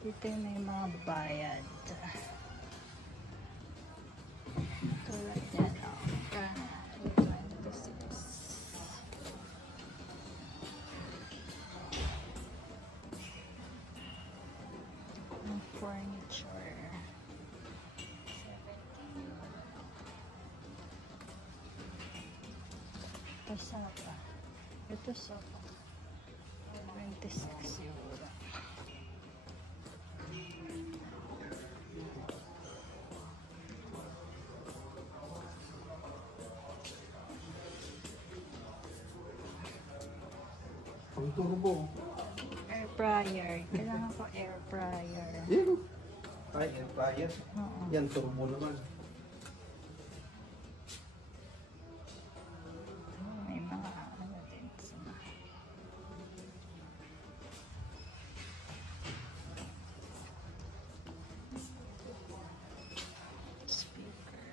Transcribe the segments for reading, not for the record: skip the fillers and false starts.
Dito yung may mga babayad. Tulad yan, o. 26. Ang furniture. 17. Ito sofa. Ito sofa. 26 euro. Ang turbo. Air fryer. Kailangan ko air fryer. Yan. Ay, air fryer. Oo. Yan, turbo naman. May mga ano din sa speaker.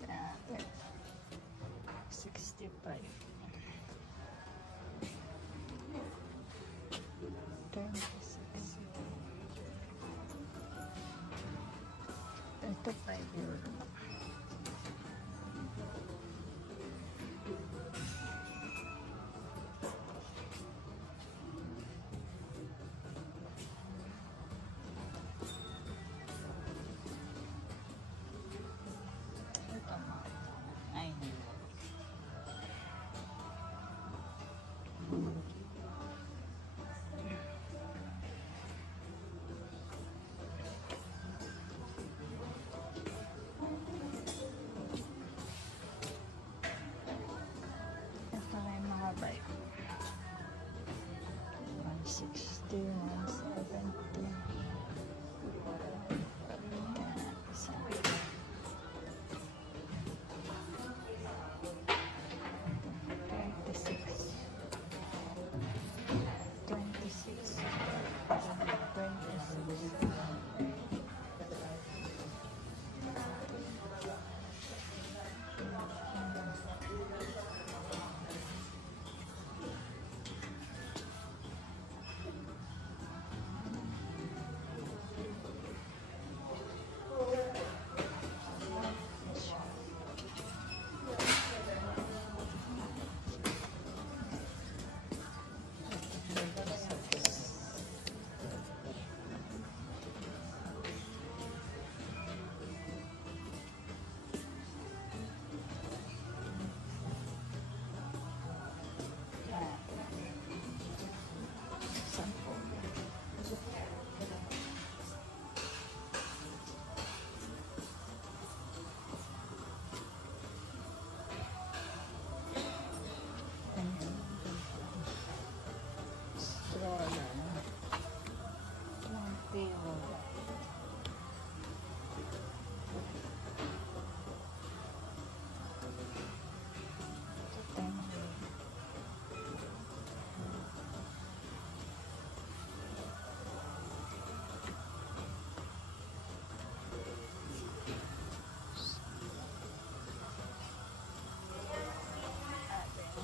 Dati. 65. 26. Ito 5 euro. Ito mga. Ay, ito na yung mga bike. 160, 170.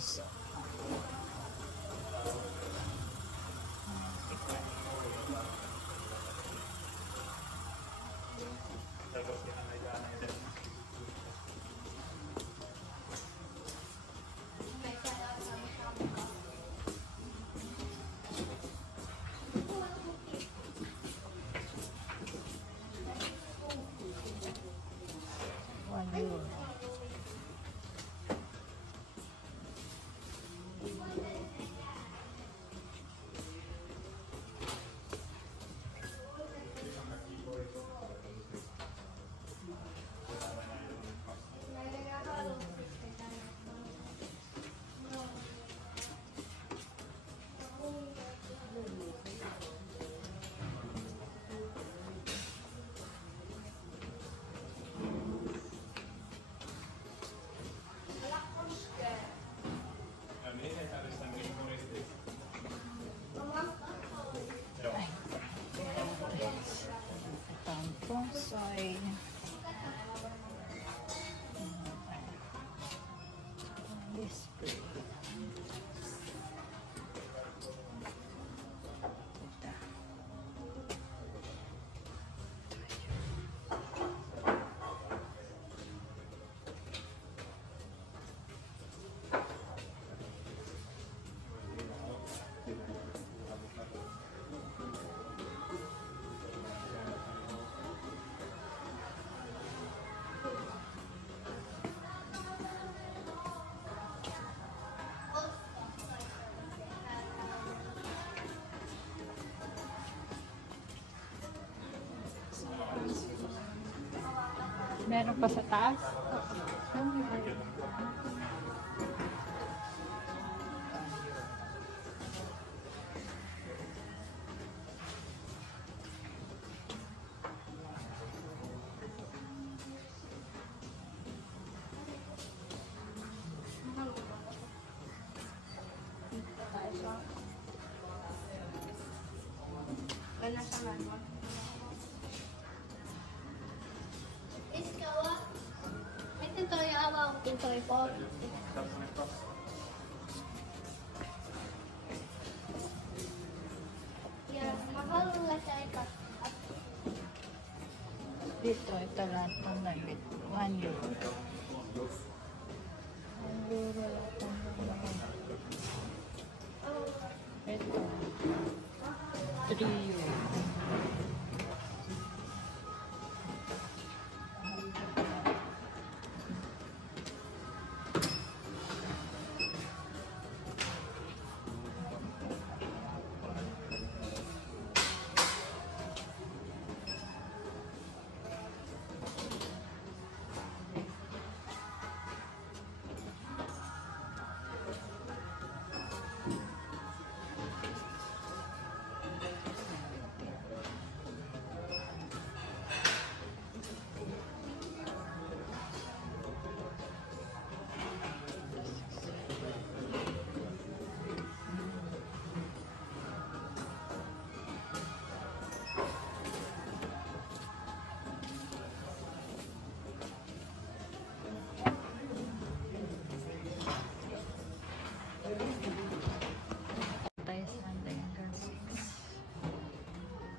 So, ay display. Meron pa sa taas? Wala sa manual. Ito yung awang pintoy po. Yeah, mahal nga siya ito. Dito, ito lahat ng nabit. 1 euro. 1 euro lahat ng nabit. Ito. 3 euro.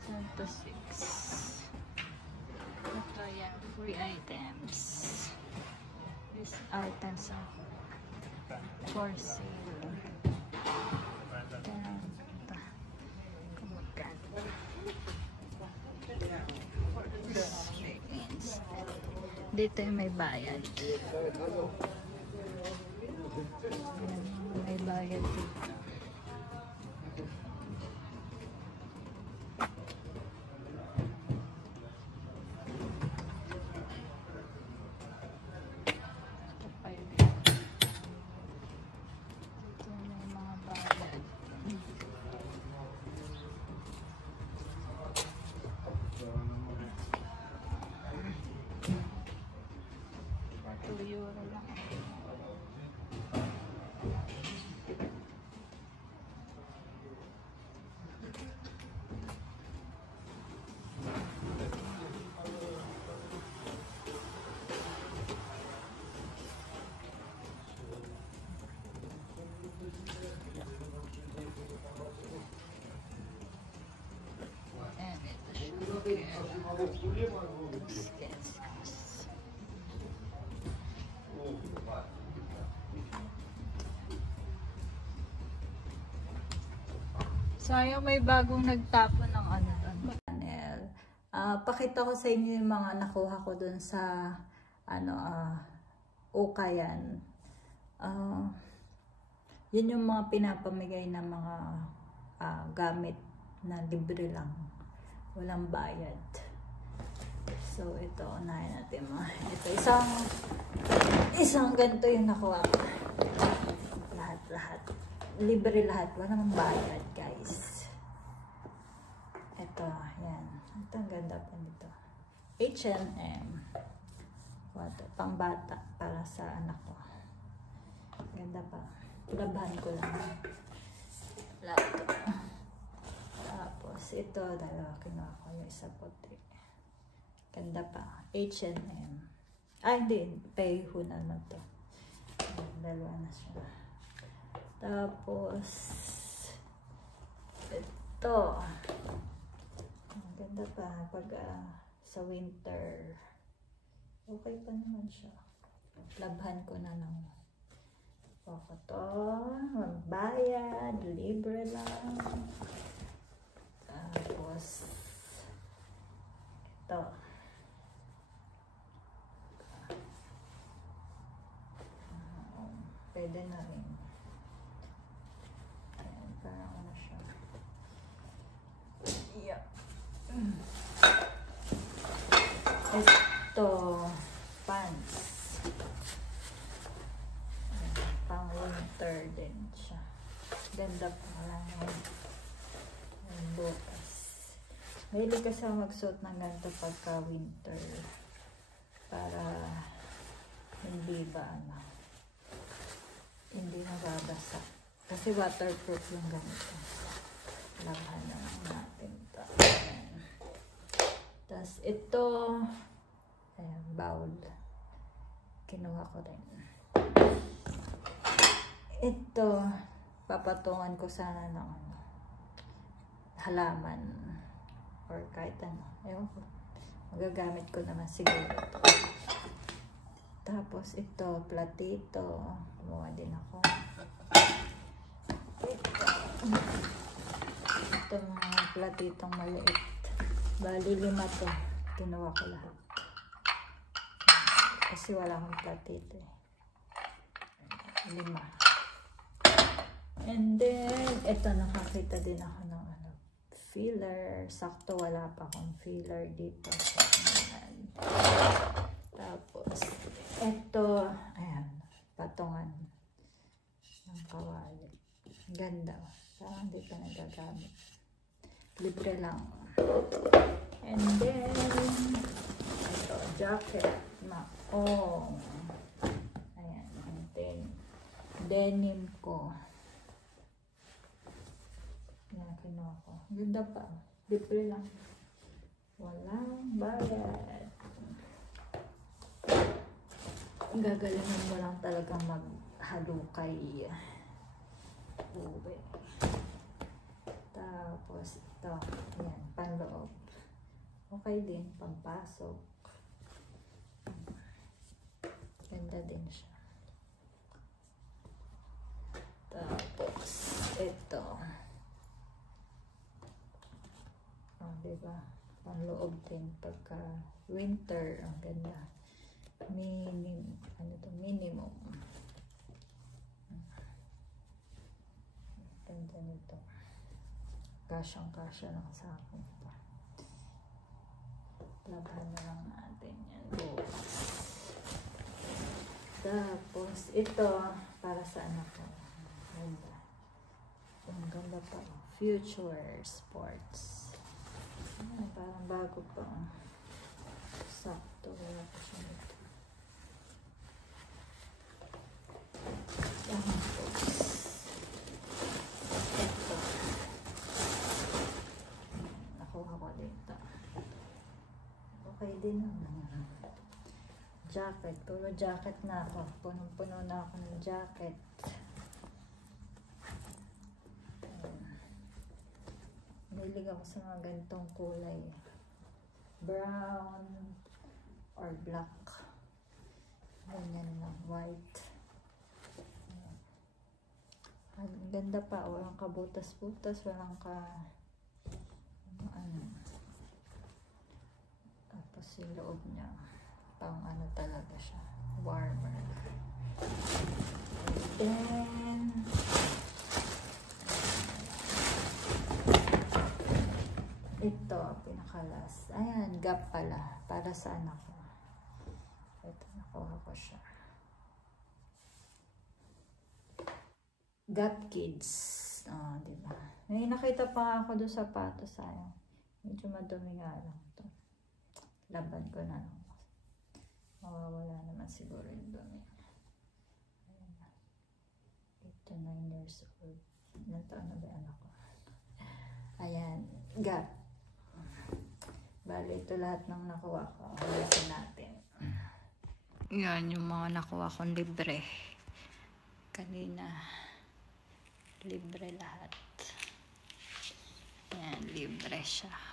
Santo 6. Ito yan, free items. These items are for sale. Dito yung may bayad. May bayad dito. Euro lang. And ito siya. Sayang may bagong nagtapo ng ano doon. Panel. Pakita ko sa inyo yung mga nakuha ko doon sa ano Ukayan. Yun yung mga pinapamigay na mga gamit na libre lang. Walang bayad. So ito, unahin natin mga. Ito isang ganito yung nakuha ko. Lahat. Libre lahat. Walang bayad, guys. Ito, yan. Ito, ang ganda pa nito. H&M. Pang bata para sa anak ko. Ganda pa. Labahan ko lang. Lahat ko. Tapos, ito, dalawa kinuha ko. Yung isa puti. Ganda pa. H&M. Hindi. Payhu naman to. Dalawa na siya. Tapos, ito. Ang ganda pa. Pag sa winter, okay pa naman siya. Labhan ko na lang. Ako to. Magbayad. Libre lang. Tapos, ito. Pwede na rin. Ayan, parang ano siya. Yeah. Ito, pants. Ayan, pang winter din siya. Ganda pa lang yung butas. Mahilig kasi ako magsuot ng ganito pagka winter. Para hindi ba hindi nababasa. Kasi waterproof yung ganito. Labahan na lang natin ito. Tapos ito, ayan, bowl. Kinuha ko rin. Ito, papatungan ko sana ng halaman. Or kahit ano. Ewan ko. Magagamit ko naman siguro ito. Tapos ito, platito. Kumuha din ako. Ito mga platitong maliit. Bali 5 to. Kinuha ko lahat. Kasi wala akong platito eh. 5. And then, ito nakakita din ako ng filler. Sakto wala pa akong filler dito. Tapos, ito, ayan, patungan ng kawali. Ganda. Parang hindi pa nagagamit. Libre lang. And then, ito, jacket. Maong. Ayan, and then, denim ko. Yan, kinuha ko. Ganda pa. Libre lang. Walang bayad. Gagalingan mo lang talaga maghalukay. Ube. Tapos ito, yan, panloob. Okay din, pampasok. Ganda din siya. Tapos ito. Diba? Panloob din pagka winter, ang ganda. Minimum. Ganda nito. Kasyang-kasya lang sa akin. Laban na lang natin yan. Tapos, ito, para sa anak ko. Ganda. Ang ganda pa. Future Sports. Ay, parang bago pa. Sakto. Wala pa siya nito. Ito. Nakuha ko dito. Okay din naman. Jacket. Puro jacket na ako. Punong-puno na ako ng jacket. Mahilig ako sa mga ganitong kulay. Brown or black. Ganyan lang. White. Ang ganda pa. Walang kabutas-butas. Walang tapos yung loob niya. Pang talaga siya. Warmer. And then, ito, pinakalas. Ayan, Gap pala. Para sa anak ko. Ito, nakuha ko siya. Gap Kids. Diba? May nakita pa ako doon sa pato. Sayang. Medyo madumi nga lang ito. Laban ko na lang. Mawawala naman siguro yung dumi. Ayan. Ito, 9 years old. Ilan taon na ba anak ko? Ayan. Gap. Bali, ito lahat ng nakuha ko. Hulisin natin. Yan yung mga nakuha kong libre. Kanina. Libre lahat. Yan, libre siya.